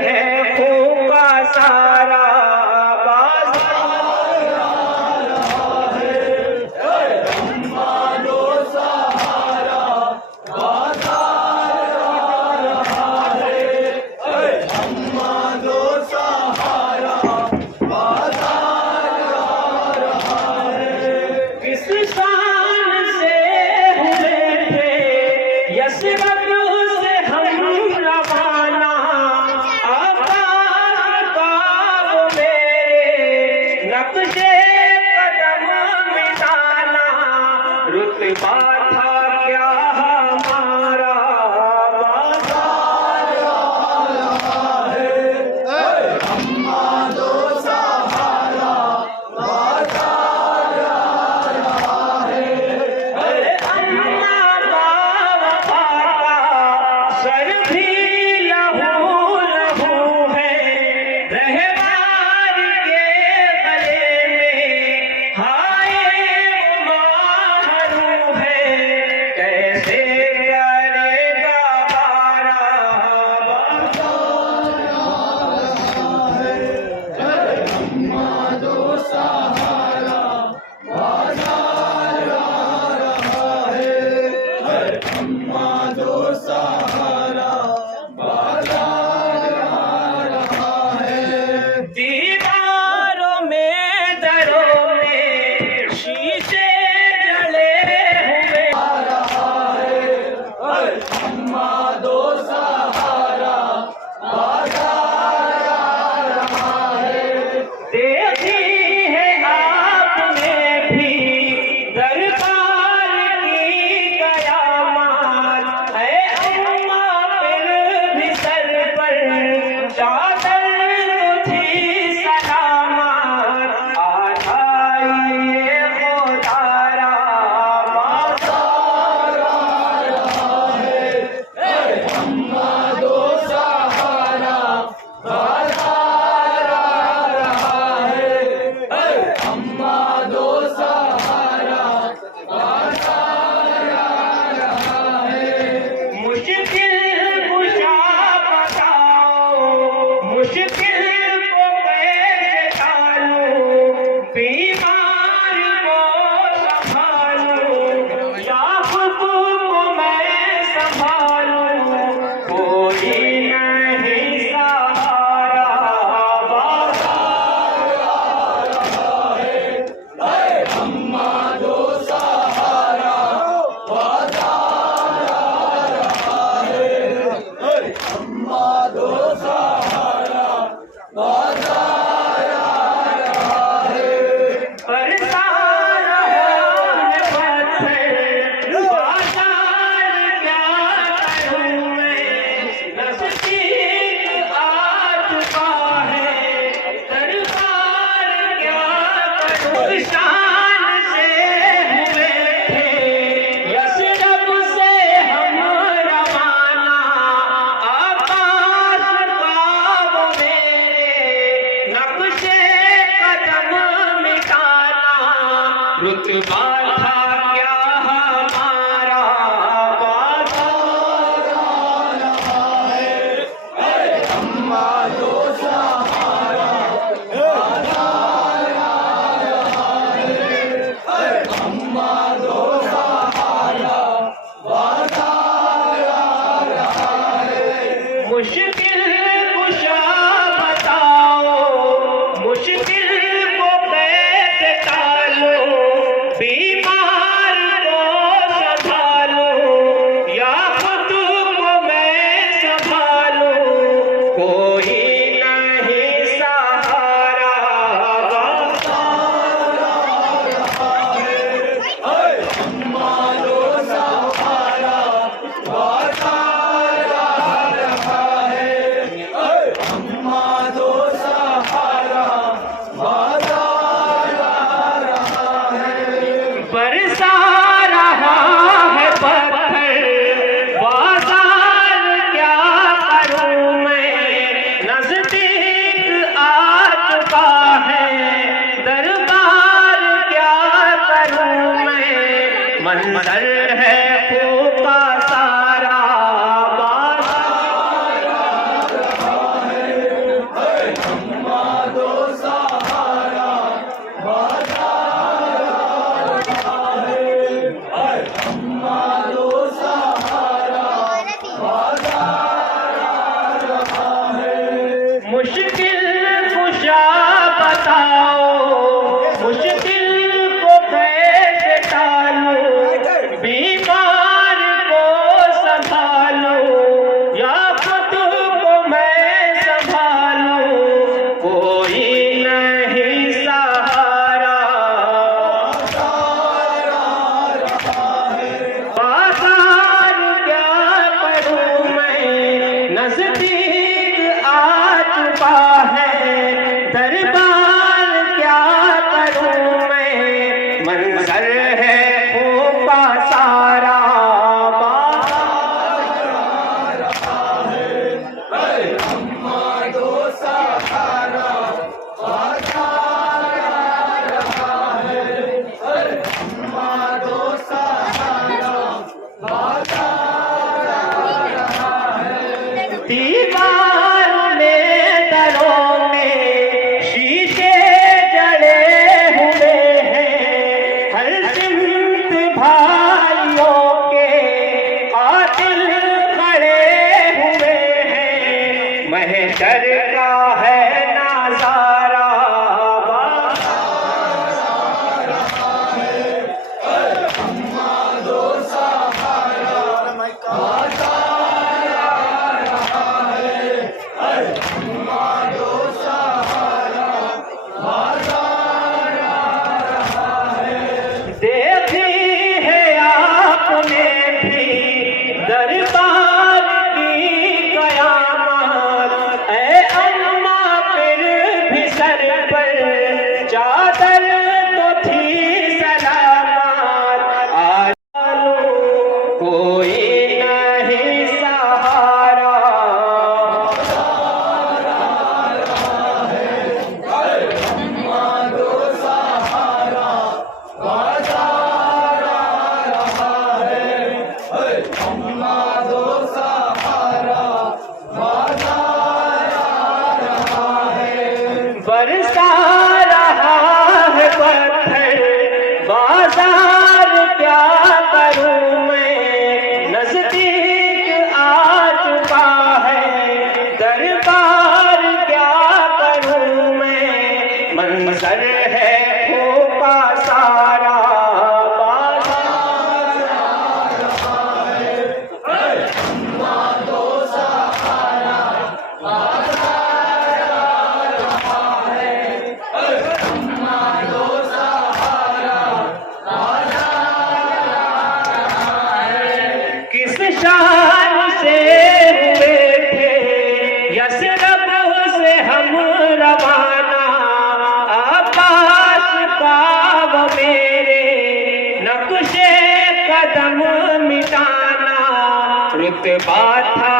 है खून का सारा रुतबा था क्या हमारा बाजार है अम्मा दो सहारा बाजार है अम्मा बाबा सर भी लहू लहू है रहवार के गले में हाय रुतबा था क्या हमारा बाजार है अम्मा दो सहारा बाजार है अम्मा दो सहारा बाजार है मुश्किल कुशा बताओ मुश्किल को कैसे टालो बीमार को संभालो या खुद को मैं संभालूं कोई मुश्किल कुशा बताओ, मुश्किल को कैसे टालूं, बीमार को संभालूं या खुद को मैं संभालूं, कोई नहीं सहारा। बाजार क्या करूं मैं, नजदीक आ चुका है दरबार, क्या करूं मैं, मंजर है खूब का सारा। दीवार में दरों में शीशे जड़े हुए हैं, हर सिमत भाइयों के कातिल खड़े हुए हैं, महशर का है नजारा। देखी है आपने भी दरबार की कयामत, ऐ अम्मा फिर भी सर पर चादर तो थी सलामत, आज कोई नहीं सहारा। बरसा रहा है पत्थर बाजार, क्या करूं मैं, नजदीक आ चुका है दरबार, क्या करूं मैं, मंजर है खूब का सारा। किस शान से हुए थे यसरब से हम रवाना, आकाश का वो मेरे नक्शे कदम मिटाना, रुतबा था